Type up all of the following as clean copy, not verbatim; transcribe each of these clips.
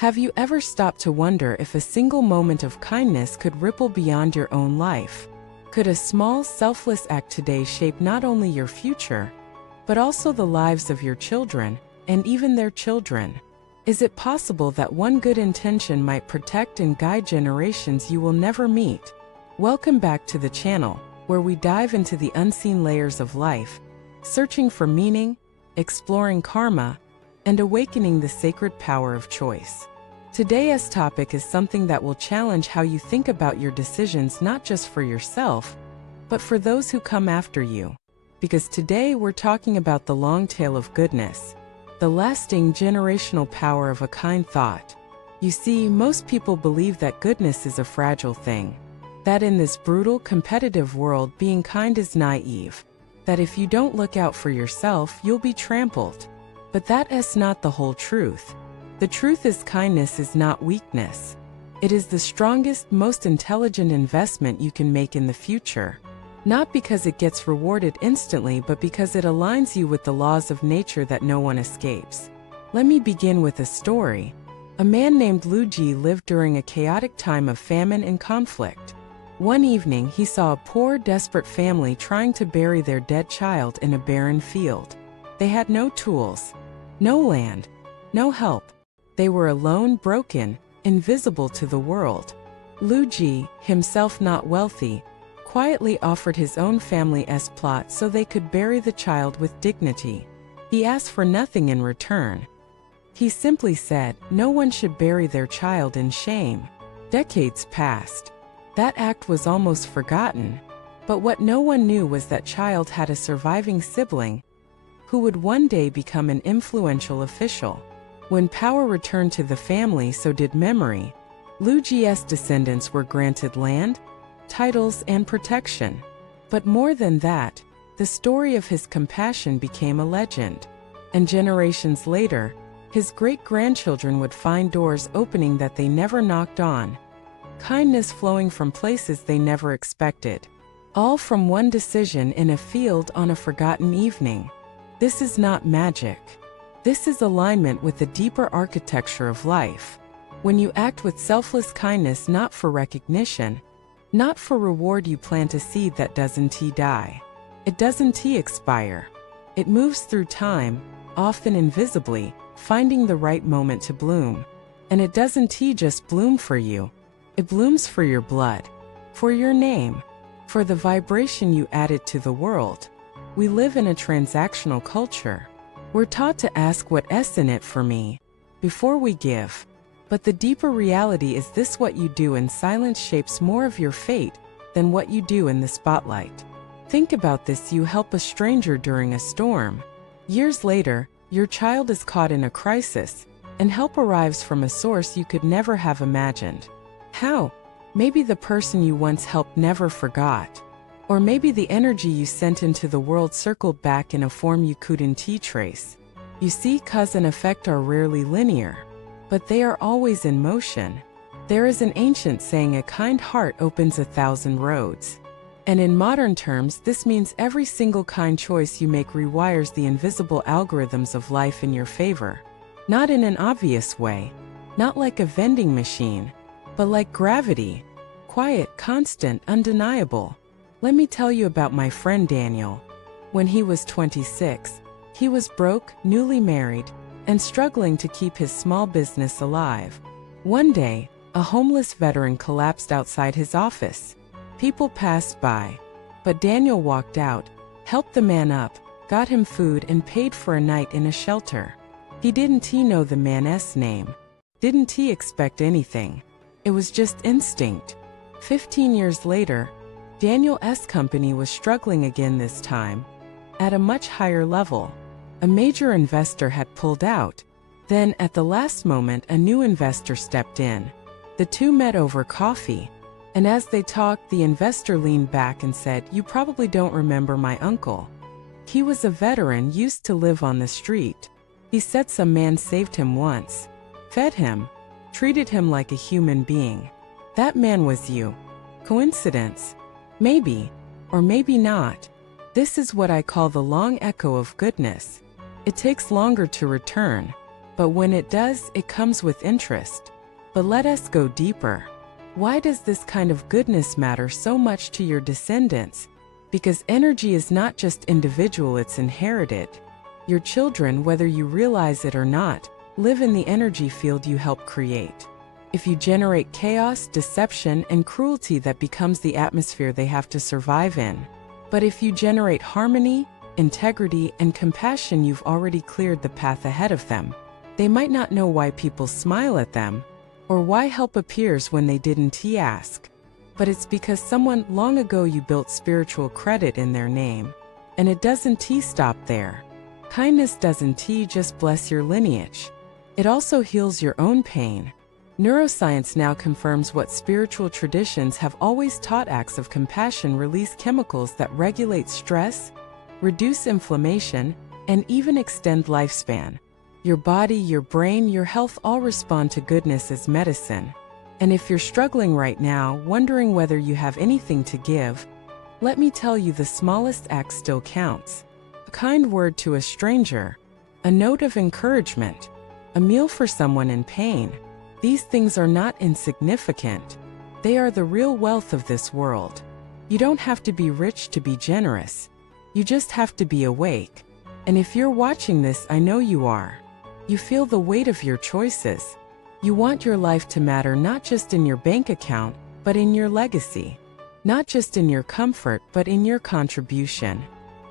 Have you ever stopped to wonder if a single moment of kindness could ripple beyond your own life? Could a small, selfless act today shape not only your future, but also the lives of your children, and even their children? Is it possible that one good intention might protect and guide generations you will never meet? Welcome back to the channel, where we dive into the unseen layers of life, searching for meaning, exploring karma, and awakening the sacred power of choice. Today's topic is something that will challenge how you think about your decisions, not just for yourself, but for those who come after you. Because today we're talking about the long tail of goodness, the lasting generational power of a kind thought. You see, most people believe that goodness is a fragile thing, that in this brutal, competitive world being kind is naive, that if you don't look out for yourself, you'll be trampled. But that is not the whole truth. The truth is, kindness is not weakness. It is the strongest, most intelligent investment you can make in the future. Not because it gets rewarded instantly, but because it aligns you with the laws of nature that no one escapes. Let me begin with a story. A man named Lu Ji lived during a chaotic time of famine and conflict. One evening, he saw a poor, desperate family trying to bury their dead child in a barren field. They had no tools, no land, no help. They were alone, broken, invisible to the world. Lu Ji, himself not wealthy, quietly offered his own family's plot so they could bury the child with dignity. He asked for nothing in return. He simply said, no one should bury their child in shame. Decades passed. That act was almost forgotten. But what no one knew was that child had a surviving sibling who would one day become an influential official. When power returned to the family, so did memory. Lu Ji's descendants were granted land, titles, and protection. But more than that, the story of his compassion became a legend. And generations later, his great-grandchildren would find doors opening that they never knocked on, kindness flowing from places they never expected, all from one decision in a field on a forgotten evening. This is not magic. This is alignment with the deeper architecture of life. When you act with selfless kindness, not for recognition, not for reward, you plant a seed that doesn't die. It doesn't expire. It moves through time, often invisibly, finding the right moment to bloom. And it doesn't just bloom for you. It blooms for your blood, for your name, for the vibration you added to the world. We live in a transactional culture. We're taught to ask what's in it for me before we give. But the deeper reality is this: what you do in silence shapes more of your fate than what you do in the spotlight. Think about this: you help a stranger during a storm. Years later, your child is caught in a crisis, and help arrives from a source you could never have imagined. How? Maybe the person you once helped never forgot. Or maybe the energy you sent into the world circled back in a form you couldn't trace. You see, cause and effect are rarely linear, but they are always in motion. There is an ancient saying, a kind heart opens 1,000 roads. And in modern terms, this means every single kind choice you make rewires the invisible algorithms of life in your favor. Not in an obvious way, not like a vending machine, but like gravity, quiet, constant, undeniable. Let me tell you about my friend Daniel. When he was 26, he was broke, newly married, and struggling to keep his small business alive. One day, a homeless veteran collapsed outside his office. People passed by, but Daniel walked out, helped the man up, got him food, and paid for a night in a shelter. He didn't know the man's name. Didn't expect anything. It was just instinct. 15 years later, Daniel's company was struggling again, this time at a much higher level. A major investor had pulled out. Then, at the last moment, a new investor stepped in. The two met over coffee, and as they talked, the investor leaned back and said, "You probably don't remember my uncle. He was a veteran, used to live on the street. He said some man saved him once, fed him, treated him like a human being. That man was you. Coincidence? Maybe, or maybe not. This is what I call the long echo of goodness. It takes longer to return, But when it does, it comes with interest. But let us go deeper. Why does this kind of goodness matter so much to your descendants? Because energy is not just individual, it's inherited. Your children, whether you realize it or not, live in the energy field you help create. If you generate chaos, deception, and cruelty, that becomes the atmosphere they have to survive in. But if you generate harmony, integrity, and compassion, you've already cleared the path ahead of them. They might not know why people smile at them, or why help appears when they didn't ask. But it's because someone long ago you built spiritual credit in their name. And it doesn't stop there. Kindness doesn't just bless your lineage. It also heals your own pain. Neuroscience now confirms what spiritual traditions have always taught: acts of compassion release chemicals that regulate stress, reduce inflammation, and even extend lifespan. Your body, your brain, your health all respond to goodness as medicine. And if you're struggling right now, wondering whether you have anything to give, let me tell you, the smallest act still counts. A kind word to a stranger, a note of encouragement, a meal for someone in pain. These things are not insignificant. They are the real wealth of this world. You don't have to be rich to be generous. You just have to be awake. And if you're watching this, I know you are. You feel the weight of your choices. You want your life to matter, not just in your bank account, but in your legacy. Not just in your comfort, but in your contribution.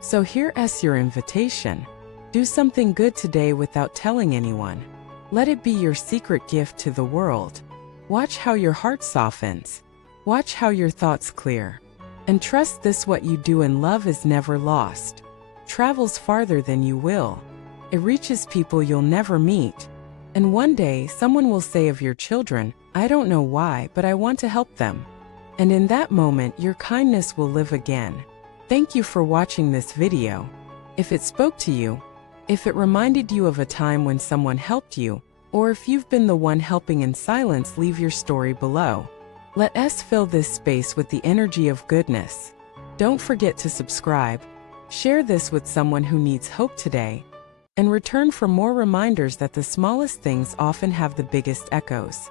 So here's your invitation. Do something good today without telling anyone. Let it be your secret gift to the world. Watch how your heart softens. Watch how your thoughts clear. And trust this: what you do in love is never lost. Travels farther than you will. It reaches people you'll never meet. And one day, someone will say of your children, "I don't know why, but I want to help them." And in that moment, your kindness will live again. Thank you for watching this video. If it spoke to you, if it reminded you of a time when someone helped you, or if you've been the one helping in silence, leave your story below. Let us fill this space with the energy of goodness. Don't forget to subscribe, share this with someone who needs hope today, and return for more reminders that the smallest things often have the biggest echoes.